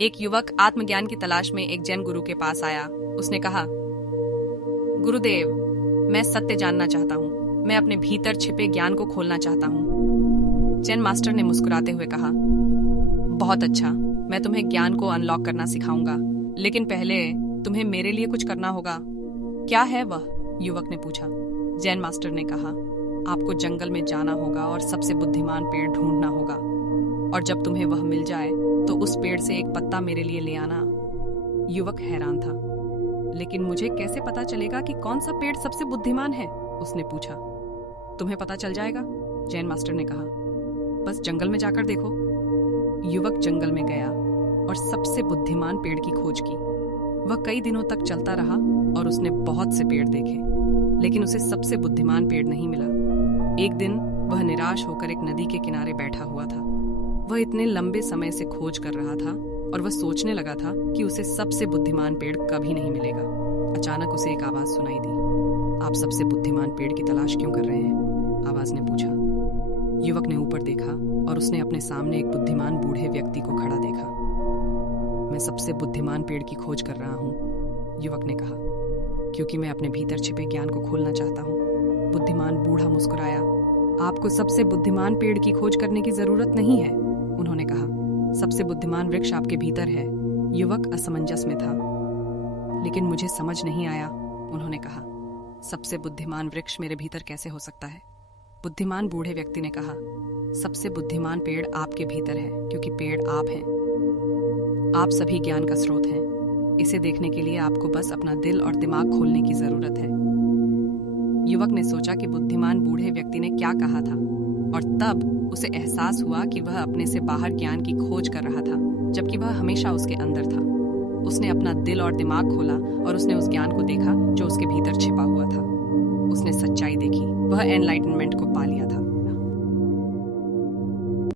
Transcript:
एक युवक आत्मज्ञान की तलाश में एक जैन गुरु के पास आया। उसने कहा, गुरुदेव, मैं सत्य जानना चाहता हूँ। मैं अपने भीतर छिपे ज्ञान को खोलना चाहता हूँ। जैन मास्टर ने मुस्कुराते हुए कहा, बहुत अच्छा, मैं तुम्हें ज्ञान को अनलॉक करना सिखाऊंगा, लेकिन पहले तुम्हें मेरे लिए कुछ करना होगा। क्या है वह? युवक ने पूछा। जैन मास्टर ने कहा, आपको जंगल में जाना होगा और सबसे बुद्धिमान पेड़ ढूंढना होगा, और जब तुम्हें वह मिल जाए तो उस पेड़ से एक पत्ता मेरे लिए ले आना। युवक हैरान था। लेकिन मुझे कैसे पता चलेगा कि कौन सा पेड़ सबसे बुद्धिमान है? उसने पूछा। तुम्हें पता चल जाएगा, जैन मास्टर ने कहा, बस जंगल में जाकर देखो। युवक जंगल में गया और सबसे बुद्धिमान पेड़ की खोज की। वह कई दिनों तक चलता रहा और उसने बहुत से पेड़ देखे, लेकिन उसे सबसे बुद्धिमान पेड़ नहीं मिला। एक दिन वह निराश होकर एक नदी के किनारे बैठा हुआ था। वह इतने लंबे समय से खोज कर रहा था और वह सोचने लगा था कि उसे सबसे बुद्धिमान पेड़ कभी नहीं मिलेगा। अचानक उसे एक आवाज सुनाई दी। आप सबसे बुद्धिमान पेड़ की तलाश क्यों कर रहे हैं? आवाज ने पूछा। युवक ने ऊपर देखा और उसने अपने सामने एक बुद्धिमान बूढ़े व्यक्ति को खड़ा देखा। मैं सबसे बुद्धिमान पेड़ की खोज कर रहा हूँ, युवक ने कहा, क्योंकि मैं अपने भीतर छिपे ज्ञान को खोलना चाहता हूँ। बुद्धिमान बूढ़ा मुस्कुराया। आपको सबसे बुद्धिमान पेड़ की खोज करने की जरूरत नहीं है, उन्होंने कहा। सबसे बुद्धिमान वृक्ष आपके भीतर है। युवक असमंजस में था। लेकिन मुझे समझ नहीं आया, उन्होंने कहा। सबसे बुद्धिमान वृक्ष मेरे भीतर कैसे हो सकता है? बुद्धिमान बूढ़े व्यक्ति ने कहा, सबसे बुद्धिमान पेड़ आपके भीतर है, क्योंकि पेड़ आप हैं। आप सभी ज्ञान का स्रोत हैं। इसे देखने के लिए आपको बस अपना दिल और दिमाग खोलने की जरूरत है। युवक ने सोचा कि बुद्धिमान बूढ़े व्यक्ति ने क्या कहा था, और तब उसे एहसास हुआ कि वह अपने से बाहर ज्ञान की खोज कर रहा था, जबकि वह हमेशा उसके अंदर था। उसने अपना दिल और दिमाग खोला और उसने उस ज्ञान को देखा जो उसके भीतर छिपा हुआ था। उसने सच्चाई देखी। वह एनलाइटनमेंट को पा लिया था।